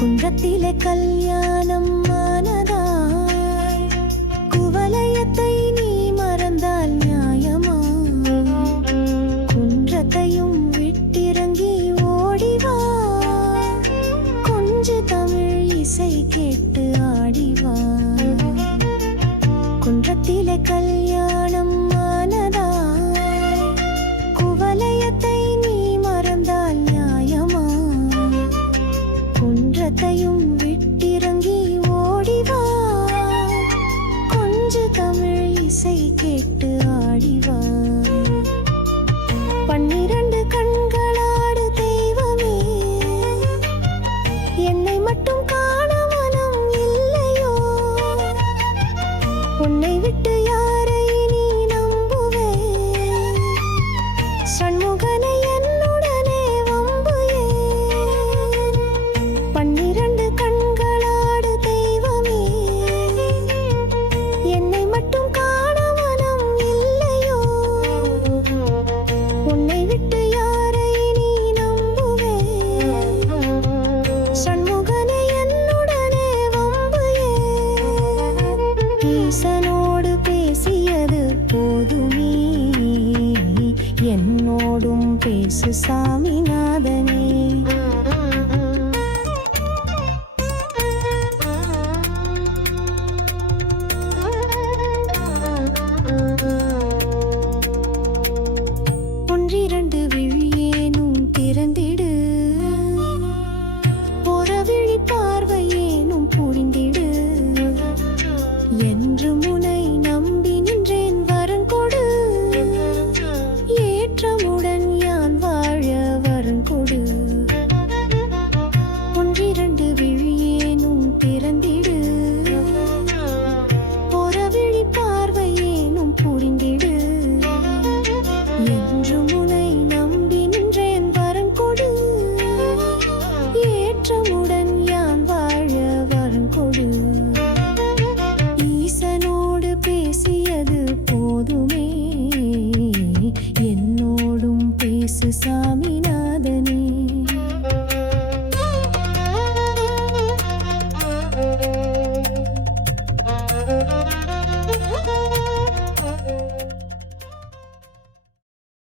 குன்றத்திலே கல்யாணம் ஆனதாய். குவலயத்தை நீ மறந்தால் நியாயமா? குன்றத்தையும் விட்டிறங்கி ஓடிவா கொஞ்ச தமிழ் இசை கேட்டு ஆடிவா குன்றத்திலே கல்யாணம் எல்லாத்தையும் விட்டிறங்கி ஓடிவா கொஞ்ச தமிழ் இசை கேட்டு ஆடிவா பன்னிரண்டு கண்களாடு தெய்வமே என்னை மட்டும் காண மனம் இல்லையோ? உன்னை விட்டு யாரை நீ நம்புவே? சண்முகனை உன்னை விட்டு யாரை நீ நம்புவே? சண்முகனே என்னுடனே வம்புயே ஈசனோடு சாமி. என்று முனை நம்பி நின்றேன் வரன் கொடு. ஏற்றமுடன் என்னோடும் பேசு சாமிநாதனே.